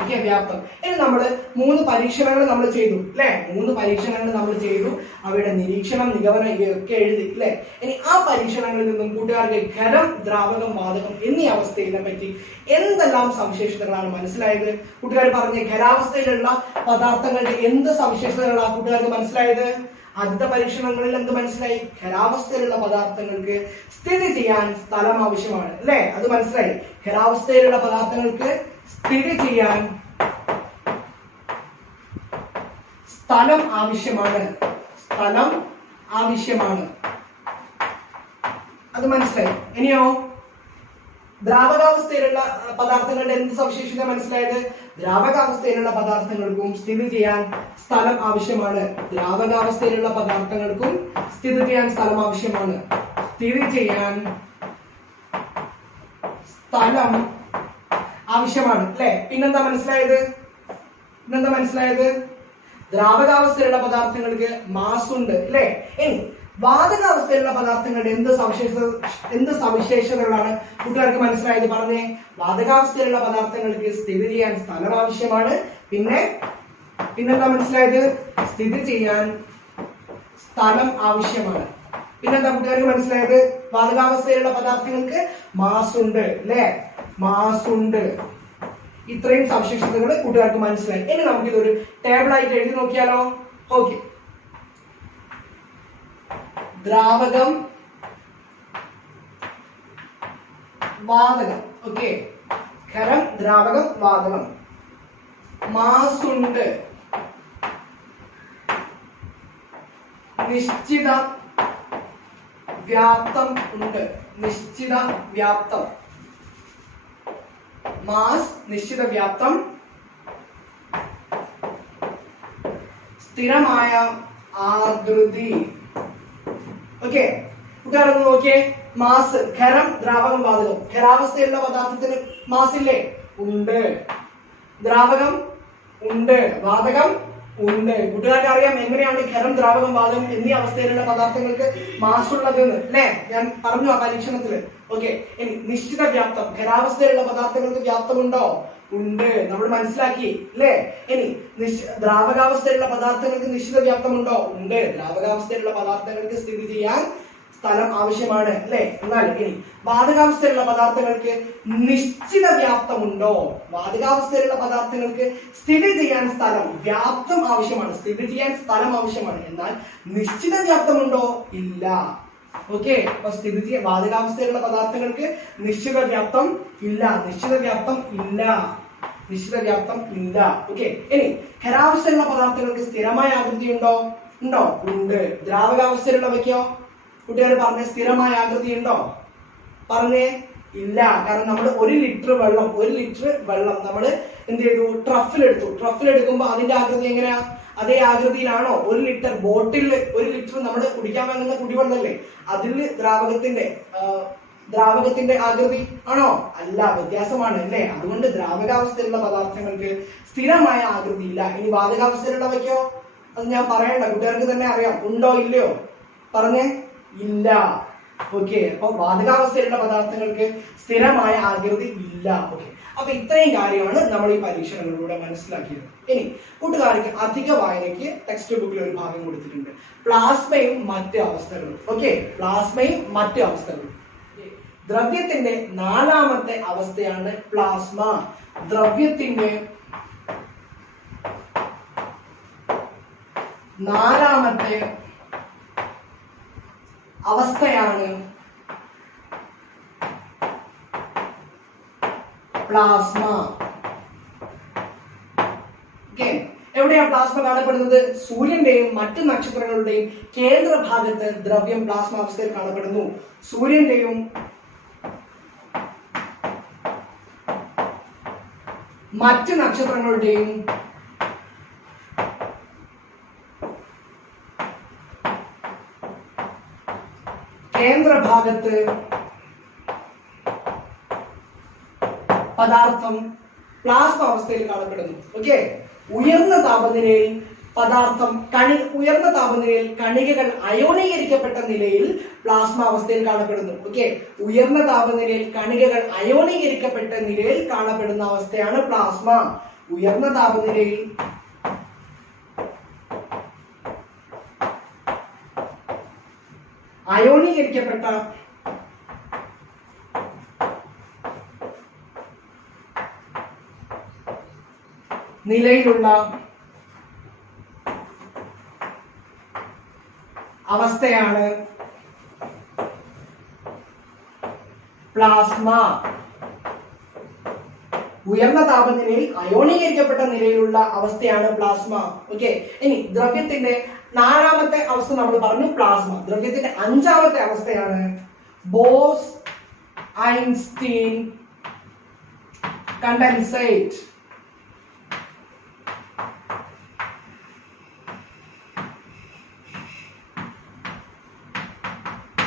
ഓക്കെ, വ്യാപ്തം. ഇനി നമ്മൾ 3 പരീക്ഷണങ്ങൾ നമ്മൾ ചെയ്തു, അല്ലെ? 3 പരീക്ഷണങ്ങൾ നമ്മൾ ചെയ്തു. അവയുടെ നിരീക്ഷണം, നിഗമനം ഇവയൊക്കെ എഴുതി, അല്ലെ? ഇനി ആ പരീക്ഷണങ്ങളിൽ നിന്നും കൂട്ടുകാർക്ക് ഖരം, ദ്രാവകം, വാതകം എന്നീ അവസ്ഥയെ പറ്റി എന്തെല്ലാം സവിശേഷതകളാണ് മനസ്സിലായത്? കൂട്ടുകാർ പറഞ്ഞ ഖരാവസ്ഥയിലുള്ള പദാർത്ഥങ്ങളുടെ എന്ത് സവിശേഷതകളാണ് കൂട്ടുകാർക്ക് മനസ്സിലായത്? ആദ്യത്തെ പരീക്ഷണങ്ങളിൽ എന്ത് മനസ്സിലായി? ഖരാവസ്ഥയിലുള്ള പദാർത്ഥങ്ങൾക്ക് സ്ഥിതി ചെയ്യാൻ സ്ഥലം ആവശ്യമാണ്, അല്ലെ? അത് മനസ്സിലായി. ഖരാവസ്ഥയിലുള്ള പദാർത്ഥങ്ങൾക്ക് സ്ഥിതി ചെയ്യാൻ സ്ഥലം ആവശ്യമാണ്. അത് മനസ്സിലായി. ഇനിയോ ദ്രാവകാവസ്ഥയിലുള്ള പദാർത്ഥങ്ങളുടെ എന്ത് സവിശേഷത മനസ്സിലായത്? ദ്രാവകാവസ്ഥയിലുള്ള പദാർത്ഥങ്ങൾക്കും സ്ഥിതി ചെയ്യാൻ സ്ഥലം ആവശ്യമാണ്. ദ്രാവകാവസ്ഥയിലുള്ള പദാർത്ഥങ്ങൾക്കും സ്ഥിതി ചെയ്യാൻ സ്ഥലം ആവശ്യമാണ്. സ്ഥിതി ചെയ്യാൻ സ്ഥലം ആവശ്യമാണ് അല്ലെ. പിന്നെന്താ മനസ്സിലായത് ദ്രാവകാവസ്ഥയിലുള്ള പദാർത്ഥങ്ങൾക്ക് മാസ് ഉണ്ട് അല്ലെ. ഇനി വാതകാവസ്ഥയിലുള്ള പദാർത്ഥങ്ങളുടെ എന്ത് സവിശേഷതകളാണ് കൂട്ടുകാർക്ക് മനസ്സിലായത്? പറഞ്ഞേ. വാതകാവസ്ഥയിലുള്ള പദാർത്ഥങ്ങൾക്ക് സ്ഥിതി ചെയ്യാൻ സ്ഥലം ആവശ്യമാണ്. പിന്നെന്താ മനസ്സിലായത്? സ്ഥിതി ചെയ്യാൻ സ്ഥലം ആവശ്യമാണ്. പിന്നെന്താ കൂട്ടുകാർക്ക് മനസ്സിലായത്? വാതകാവസ്ഥയിലുള്ള പദാർത്ഥങ്ങൾക്ക് മാസ് ഉണ്ട് അല്ലെ. മാസ് ഉണ്ട്. ഇത്രയും സവിശേഷതകൾ കൂട്ടുകാർക്ക് മനസ്സിലായി. ഇനി നമുക്ക് ഇതൊരു ടേബിൾ ആയിട്ട് എഴുതി നോക്കിയാലോ? ഓക്കെ. ദ്രാവകം, വാതകം. ഓക്കെ. ഖരം, ദ്രാവകം, വാതകം. മാസ് ഉണ്ട്, നിശ്ചിത വ്യാപ്തം ഉണ്ട്. നിശ്ചിത വ്യാപ്തം. മാസ്, നിശ്ചിത വ്യാപ്തം, സ്ഥിരമായ ആകൃതി. ഓക്കെ. കൂട്ടുകാരൊന്ന് നോക്കിയേ. മാസ്, ഖരം, ദ്രാവകം, വാതകം. ഖരാവസ്ഥയിലുള്ള പദാർത്ഥത്തിന് മാസ് ഇല്ലേ? ഉണ്ട്. ദ്രാവകം ഉണ്ട്, വാതകം ഉണ്ട്. കൂട്ടുകാർക്ക് അറിയാം എങ്ങനെയാണ് ഖരം, ദ്രാവകം, വാതകം എന്നീ അവസ്ഥയിലുള്ള പദാർത്ഥങ്ങൾക്ക് മാസ് ഉള്ളത് എന്ന് അല്ലെ. ഞാൻ പറഞ്ഞു ആ പരീക്ഷണത്തില്. ഓക്കെ. ഇനി നിശ്ചിത വ്യാപ്തം. ഖരാവസ്ഥയിലുള്ള പദാർത്ഥങ്ങൾക്ക് വ്യാപ്തമുണ്ടോ? ഉണ്ട്. നമ്മൾ മനസ്സിലാക്കി അല്ലെ. ഇനി ദ്രാവകാവസ്ഥയിലുള്ള പദാർത്ഥങ്ങൾക്ക് നിശ്ചിത വ്യാപ്തമുണ്ടോ? ഉണ്ട്. ദ്രാവകാവസ്ഥയിലുള്ള പദാർത്ഥങ്ങൾക്ക് സ്ഥിതി ചെയ്യാൻ സ്ഥലം ആവശ്യമാണ് അല്ലെ. എന്നാൽ ഇനി വാതകാവസ്ഥയിലുള്ള പദാർത്ഥങ്ങൾക്ക് നിശ്ചിത വ്യാപ്തമുണ്ടോ? വാതകാവസ്ഥയിലുള്ള പദാർത്ഥങ്ങൾക്ക് സ്ഥിതി ചെയ്യാൻ സ്ഥലം, വ്യാപ്തം ആവശ്യമാണ്. സ്ഥിതി ചെയ്യാൻ സ്ഥലം ആവശ്യമാണ്. എന്നാൽ നിശ്ചിത വ്യാപ്തമുണ്ടോ? ഇല്ല. ഓക്കെ. അപ്പൊ വാതകാവസ്ഥയിലുള്ള പദാർത്ഥങ്ങൾക്ക് നിശ്ചിത വ്യാപ്തം ഇല്ല. നിശ്ചിത വ്യാപ്തം ഇല്ല. ഓക്കെ. ഇനി ഖരാവസ്ഥയിലുള്ള പദാർത്ഥങ്ങൾക്ക് സ്ഥിരമായ ആകൃതി ഉണ്ടോ? ഉണ്ട്. ദ്രാവകാവസ്ഥയിലുള്ളവയ്ക്കോ? കൂട്ടുകാർ പറഞ്ഞ സ്ഥിരമായ ആകൃതി ഉണ്ടോ? പറഞ്ഞേ. ഇല്ല. കാരണം നമ്മൾ ഒരു ലിറ്റർ വെള്ളം നമ്മൾ എന്ത് ചെയ്തു? ട്രഫിലെടുക്കുമ്പോൾ അതിന്റെ ആകൃതി എങ്ങനെയാ? അതേ ആകൃതിയിലാണോ? ഒരു ലിറ്റർ ബോട്ടിൽ, ഒരു ലിറ്റർ നമ്മൾ കുടിക്കാൻ വാങ്ങുന്ന കുടിവെള്ളമല്ലേ, അതിൽ ദ്രാവകത്തിന്റെ ആകൃതി ആണോ? അല്ല, വ്യത്യാസമാണ് അല്ലേ. അതുകൊണ്ട് ദ്രാവകാവസ്ഥയിലുള്ള പദാർത്ഥങ്ങൾക്ക് സ്ഥിരമായ ആകൃതി ഇല്ല. ഇനി വാതകാവസ്ഥയിലുള്ളവയ്ക്കോ? അത് ഞാൻ പറയണ്ട, കൂട്ടുകാർക്ക് തന്നെ അറിയാം. ഉണ്ടോ ഇല്ലയോ? പറഞ്ഞേ. ഇല്ല. ഓക്കെ. അപ്പൊ വാതകാവസ്ഥയിലുള്ള പദാർത്ഥങ്ങൾക്ക് സ്ഥിരമായ ആകൃതി ഇല്ല. ഓക്കെ. അപ്പൊ ഇത്രയും കാര്യമാണ് നമ്മൾ ഈ പരീക്ഷണങ്ങളിലൂടെ മനസ്സിലാക്കിയത്. ഇനി കൂട്ടുകാർക്ക് അധിക വായനയ്ക്ക് ടെക്സ്റ്റ് ബുക്കിൽ ഒരു ഭാഗം കൊടുത്തിട്ടുണ്ട്. പ്ലാസ്മയും മറ്റ് അവസ്ഥകളും. ഓക്കെ. പ്ലാസ്മയും മറ്റ് അവസ്ഥകളും. ദ്രവ്യത്തിന്റെ നാലാമത്തെ അവസ്ഥയാണ് പ്ലാസ്മ. ദ്രവ്യത്തിന്റെ നാലാമത്തെ അവസ്ഥയാണ് പ്ലാസ്മ. ഓക്കെ. എവിടെയാണ് പ്ലാസ്മ കാണപ്പെടുന്നത്? സൂര്യന്റെയും മറ്റു നക്ഷത്രങ്ങളുടെയും കേന്ദ്രഭാഗത്ത് ദ്രവ്യം പ്ലാസ്മ അവസ്ഥയിൽ കാണപ്പെടുന്നു. സൂര്യന്റെയും മറ്റു നക്ഷത്രങ്ങളുടെയും കേന്ദ്രഭാഗത്ത് പദാർത്ഥം പ്ലാസ്മ അവസ്ഥയിൽ കാണപ്പെടുന്നു. ഓക്കെ. ഉയർന്ന താപനിലയിൽ കണികകൾ അയോണീകരിക്കപ്പെട്ട നിലയിൽ പ്ലാസ്മ അവസ്ഥയിൽ കാണപ്പെടുന്നു. ഓക്കെ. ഉയർന്ന താപനിലയിൽ കണികകൾ അയോണീകരിക്കപ്പെട്ട നിലയിൽ കാണപ്പെടുന്ന അവസ്ഥയാണ് പ്ലാസ്മ. ഉയർന്ന താപനിലയിൽ അയോണീകരിക്കപ്പെട്ട നിലയിലുള്ള അവസ്ഥയാണ് പ്ലാസ്മ. ഉയർന്ന താപനിലയിൽ അയോണീകരിക്കപ്പെട്ട നിലയിലുള്ള അവസ്ഥയാണ് പ്ലാസ്മ. ഓക്കെ. ഇനി ദ്രവ്യത്തിന്റെ നാലാമത്തെ അവസ്ഥ നമ്മൾ പറഞ്ഞു പ്ലാസ്മ. ദ്രവ്യത്തിന്റെ അഞ്ചാമത്തെ അവസ്ഥയാണ് ബോസ്-ഐൻസ്റ്റീൻ കണ്ടൻസേറ്റ്.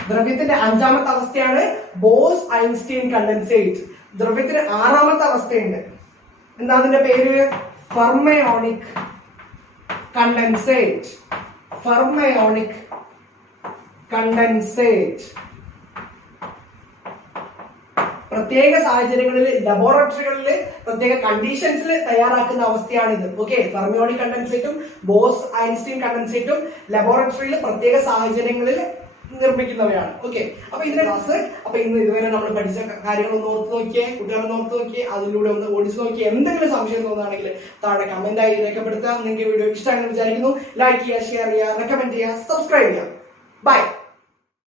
ദ്രവ്യത്തിന്റെ അഞ്ചാമത്തെ അവസ്ഥയാണ് ബോസ്-ഐൻസ്റ്റീൻ കണ്ടൻസേറ്റ്. ദ്രവ്യത്തിന് ആറാമത്തെ അവസ്ഥയുണ്ട്. എന്താ അതിന്റെ പേര്? Fermionic condensate. Fermionic condensate. പ്രത്യേക സാഹചര്യങ്ങളിൽ ലബോറട്ടറികളിൽ പ്രത്യേക കണ്ടീഷൻസിൽ തയ്യാറാക്കുന്ന അവസ്ഥയാണിത്. ഓക്കെ, ഫെർമിയോണിക് കണ്ടൻസേറ്റും ബോസ് ഐൻസ്റ്റീൻ കണ്ടൻസേറ്റും ലബോറട്ടറിയിൽ പ്രത്യേക സാഹചര്യങ്ങളിൽ നിർമ്മിക്കുന്നവയാണ്. ഓക്കെ, അപ്പൊ ഇതിന്റെ ക്ലാസ് ഇന്ന് ഇതുവരെ നമ്മൾ പഠിച്ച കാര്യങ്ങളൊന്ന് ഓർത്ത് നോക്കിയേ, കുട്ടികളൊന്ന് ഓർത്ത് നോക്കിയേ, അതിലൂടെ ഒന്ന് ഓടിച്ചു നോക്കിയേ. എന്തെങ്കിലും സംശയം തോന്നുകയാണെങ്കിൽ താഴെ കമന്റ് ആയി രേഖപ്പെടുത്തുക. നിങ്ങൾക്ക് വീഡിയോ ഇഷ്ടമാണെന്ന് വിചാരിക്കുന്നു. ലൈക്ക് ചെയ്യുക, ഷെയർ ചെയ്യുക, റെക്കമെന്റ് ചെയ്യുക, സബ്സ്ക്രൈബ് ചെയ്യുക. ബൈ.